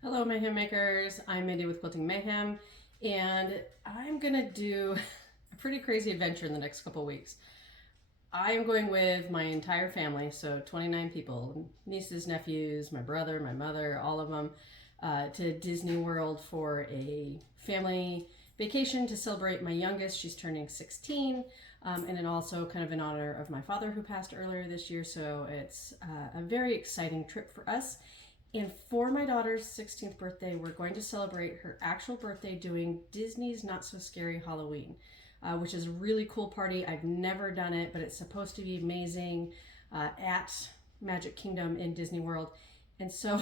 Hello Mayhem Makers, I'm Mindy with Quilting Mayhem, and I'm gonna do a pretty crazy adventure in the next couple weeks. I am going with my entire family, so 29 people, nieces, nephews, my brother, my mother, all of them, to Disney World for a family vacation to celebrate my youngest. She's turning 16, and then also kind of in honor of my father who passed earlier this year, so it's a very exciting trip for us. And for my daughter's 16th birthday, we're going to celebrate her actual birthday doing Disney's Not So Scary Halloween, which is a really cool party. I've never done it, but it's supposed to be amazing at Magic Kingdom in Disney World. And so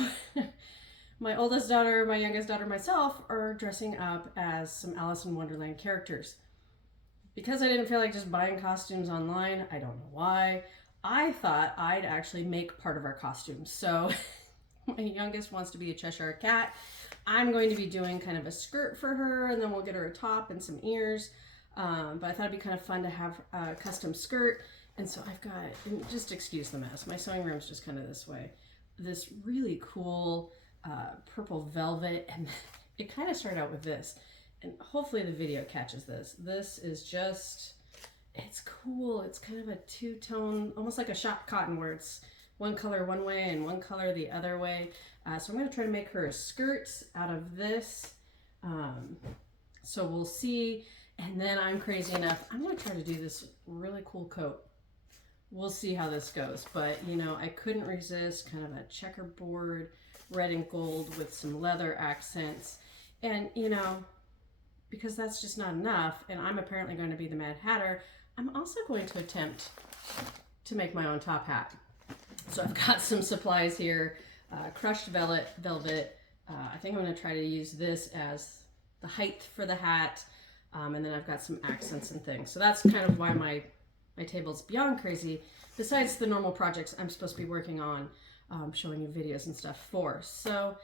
my oldest daughter, my youngest daughter, myself are dressing up as some Alice in Wonderland characters. Because I didn't feel like just buying costumes online, I don't know why, I thought I'd actually make part of our costumes. So my youngest wants to be a Cheshire Cat. I'm going to be doing kind of a skirt for her, and then we'll get her a top and some ears. But I thought it'd be kind of fun to have a custom skirt. And so I've got, and just excuse the mess, my sewing room's just kind of this way, this really cool purple velvet. And it kind of started out with this. And hopefully the video catches this. This is just, it's cool. It's kind of a two-tone, almost like a shop cotton, where it's one color one way and one color the other way. So I'm going to try to make her a skirt out of this. So we'll see. And then I'm crazy enough, I'm going to try to do this really cool coat. We'll see how this goes. But, you know, I couldn't resist kind of a checkerboard, red and gold with some leather accents. And, you know, because that's just not enough, and I'm apparently going to be the Mad Hatter, I'm also going to attempt to make my own top hat. So I've got some supplies here, crushed velvet. I think I'm going to try to use this as the height for the hat, and then I've got some accents and things. So that's kind of why my table's beyond crazy, besides the normal projects I'm supposed to be working on, showing you videos and stuff for. So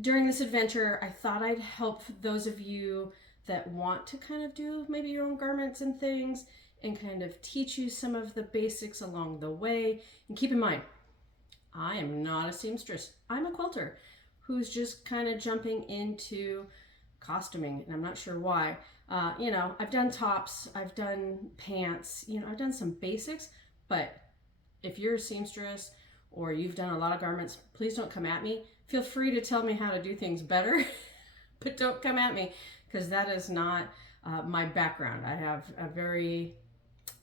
during this adventure, I thought I'd help those of you that want to kind of do maybe your own garments and things, and kind of teach you some of the basics along the way. And keep in mind, I am not a seamstress. I'm a quilter who's just kind of jumping into costuming, and I'm not sure why. You know, I've done tops, I've done pants, you know, I've done some basics, but if you're a seamstress or you've done a lot of garments, please don't come at me. Feel free to tell me how to do things better, but don't come at me, because that is not my background. I have a very,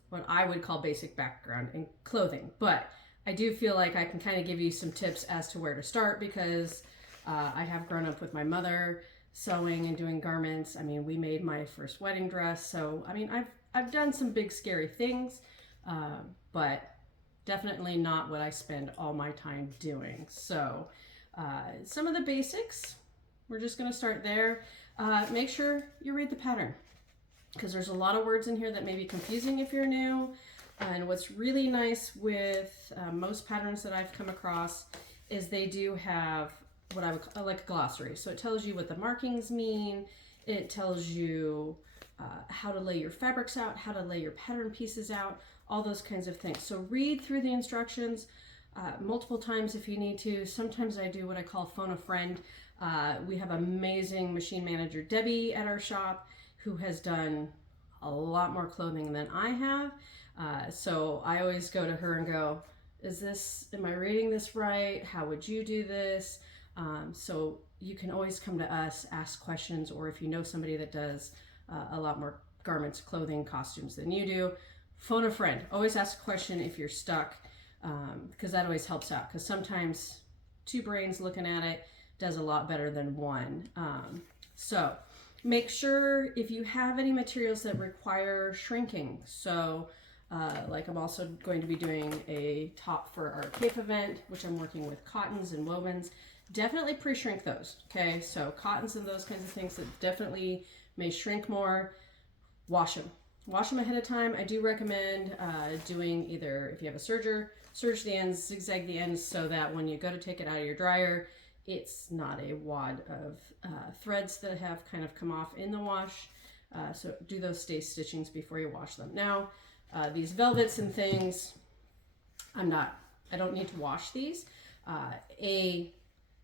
what I would call basic background in clothing, but I do feel like I can kind of give you some tips as to where to start, because I have grown up with my mother sewing and doing garments. I mean, we made my first wedding dress, so I mean, I've done some big scary things, but definitely not what I spend all my time doing. So some of the basics, we're just going to start there. Make sure you read the pattern, because there's a lot of words in here that may be confusing if you're new. And what's really nice with most patterns that I've come across is they do have what I would call like a glossary. So it tells you what the markings mean. It tells you how to lay your fabrics out, how to lay your pattern pieces out, all those kinds of things. So read through the instructions multiple times if you need to. Sometimes I do what I call phone a friend. We have amazing machine manager Debbie at our shop who has done a lot more clothing than I have. So I always go to her and go, am I reading this right? How would you do this? So you can always come to us, ask questions, or if you know somebody that does a lot more garments, clothing, costumes than you do, phone a friend. Always ask a question if you're stuck, because that always helps out, because sometimes two brains looking at it does a lot better than one. So make sure if you have any materials that require shrinking. So like I'm also going to be doing a top for our Cape event, which I'm working with cottons and wovens. Definitely pre-shrink those, okay? So cottons and those kinds of things that definitely may shrink more, wash them. Wash them ahead of time. I do recommend doing either, if you have a serger, serge the ends, zigzag the ends, so that when you go to take it out of your dryer, it's not a wad of threads that have kind of come off in the wash. So do those stay stitchings before you wash them. Now, these velvets and things, I don't need to wash these.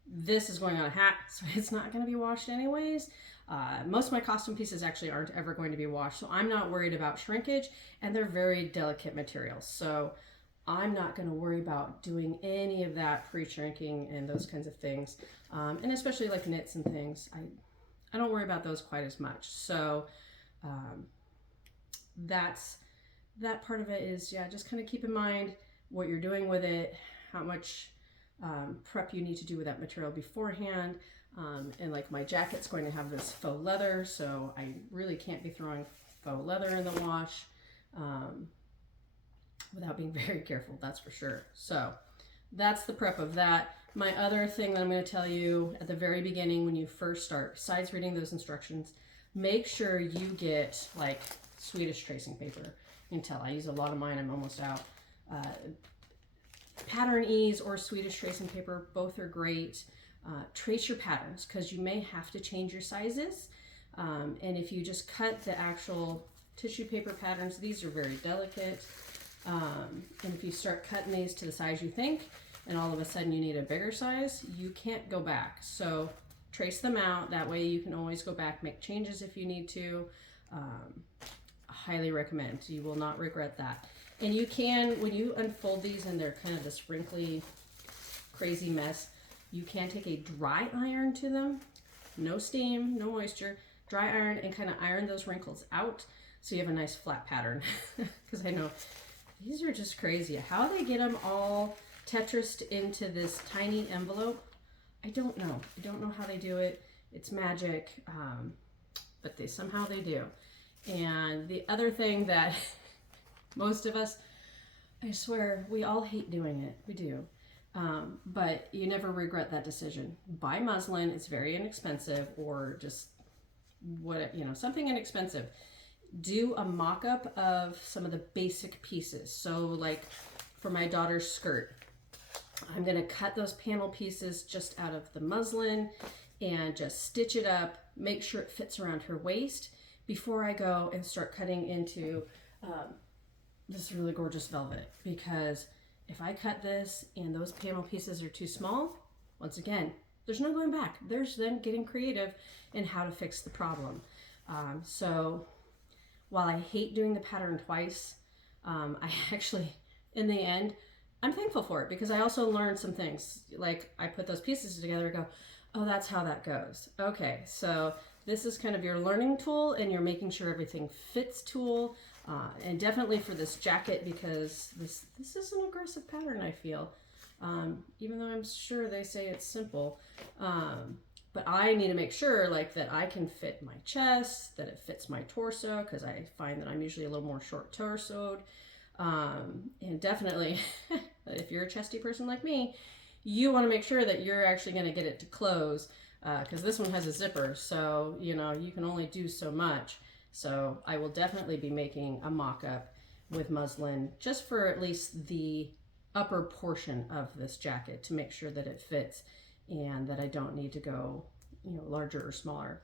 this is going on a hat, so it's not going to be washed anyways. Most of my costume pieces actually aren't ever going to be washed, so I'm not worried about shrinkage, and they're very delicate materials. So I'm not going to worry about doing any of that pre-shrinking and those kinds of things. And especially like knits and things, I don't worry about those quite as much. So that part of it is, yeah, just kind of keep in mind what you're doing with it, how much prep you need to do with that material beforehand. And like my jacket's going to have this faux leather, so I really can't be throwing faux leather in the wash without being very careful, that's for sure. So that's the prep of that. My other thing that I'm going to tell you at the very beginning when you first start, besides reading those instructions, make sure you get like Swedish tracing paper. You can tell I use a lot of mine, I'm almost out. Pattern Ease or Swedish tracing paper, both are great. Trace your patterns because you may have to change your sizes. And if you just cut the actual tissue paper patterns, these are very delicate. And if you start cutting these to the size you think, and all of a sudden you need a bigger size, you can't go back. So trace them out. That way you can always go back, make changes if you need to. Highly recommend. You will not regret that. And you can, when you unfold these and they're kind of this wrinkly, crazy mess, you can take a dry iron to them. No steam, no moisture. Dry iron and kind of iron those wrinkles out so you have a nice flat pattern. Because I know these are just crazy. How they get them all Tetrised into this tiny envelope, I don't know. I don't know how they do it. It's magic, but somehow they do. And the other thing that most of us, I swear, we all hate doing it. We do. But you never regret that decision. Buy muslin. It's very inexpensive, or just something inexpensive. Do a mock-up of some of the basic pieces. So like for my daughter's skirt, I'm going to cut those panel pieces just out of the muslin and just stitch it up, make sure it fits around her waist before I go and start cutting into this really gorgeous velvet. Because if I cut this and those panel pieces are too small, once again, there's no going back. There's then getting creative in how to fix the problem. So while I hate doing the pattern twice, I actually, in the end, I'm thankful for it because I also learned some things. Like I put those pieces together and go, oh, that's how that goes. Okay, so this is kind of your learning tool and your making sure everything fits tool. And definitely for this jacket, because this is an aggressive pattern, I feel. Even though I'm sure they say it's simple. But I need to make sure like that I can fit my chest, that it fits my torso, because I find that I'm usually a little more short torsoed. And definitely, if you're a chesty person like me, you want to make sure that you're actually going to get it to close, because this one has a zipper, so you can only do so much. So I will definitely be making a mock-up with muslin just for at least the upper portion of this jacket to make sure that it fits and that I don't need to go larger or smaller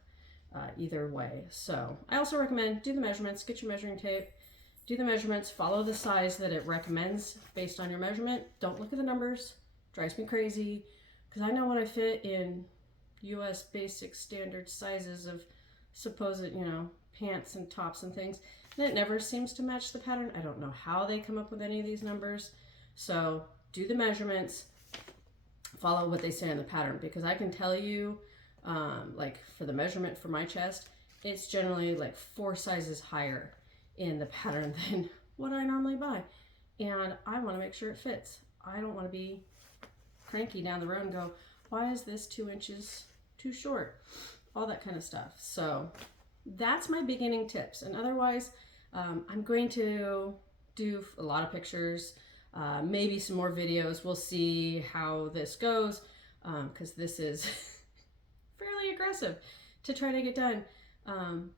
either way. So I also recommend do the measurements, get your measuring tape, do the measurements, follow the size that it recommends based on your measurement. Don't look at the numbers. Drives me crazy because I know what I fit in US basic standard sizes of supposed, pants and tops and things, and it never seems to match the pattern. I don't know how they come up with any of these numbers. So do the measurements, follow what they say in the pattern, because I can tell you, like for the measurement for my chest, it's generally like 4 sizes higher in the pattern than what I normally buy. And I want to make sure it fits. I don't want to be cranky down the road and go, why is this 2 inches too short? All that kind of stuff. So that's my beginning tips. And otherwise, I'm going to do a lot of pictures, maybe some more videos. We'll see how this goes, because this is fairly aggressive to try to get done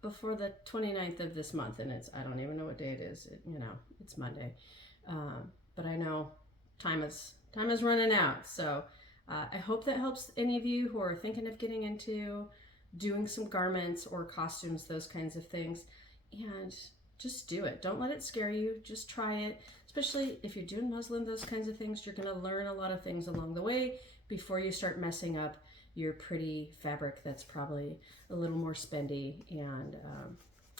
before the 29th of this month. And I don't even know what day it is. It's Monday. But I know time is running out. So I hope that helps any of you who are thinking of getting into doing some garments or costumes, those kinds of things. And just do it. Don't let it scare you. Just try it. Especially if you're doing muslin, those kinds of things, you're going to learn a lot of things along the way before you start messing up your pretty fabric that's probably a little more spendy, and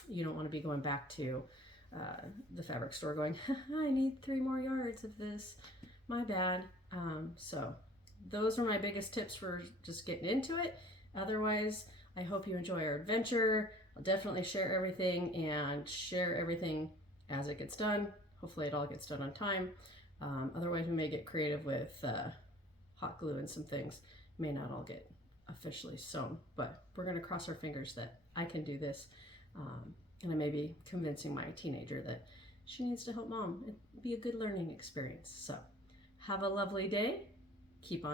you don't want to be going back to the fabric store going, I need 3 more yards of this, my bad. So those are my biggest tips for just getting into it. Otherwise, I hope you enjoy our adventure. I'll definitely share everything and share everything as it gets done. Hopefully it all gets done on time. Otherwise we may get creative with hot glue and some things. May not all get officially sewn, but we're gonna cross our fingers that I can do this. And I may be convincing my teenager that she needs to help mom. It'd be a good learning experience. So have a lovely day. Keep on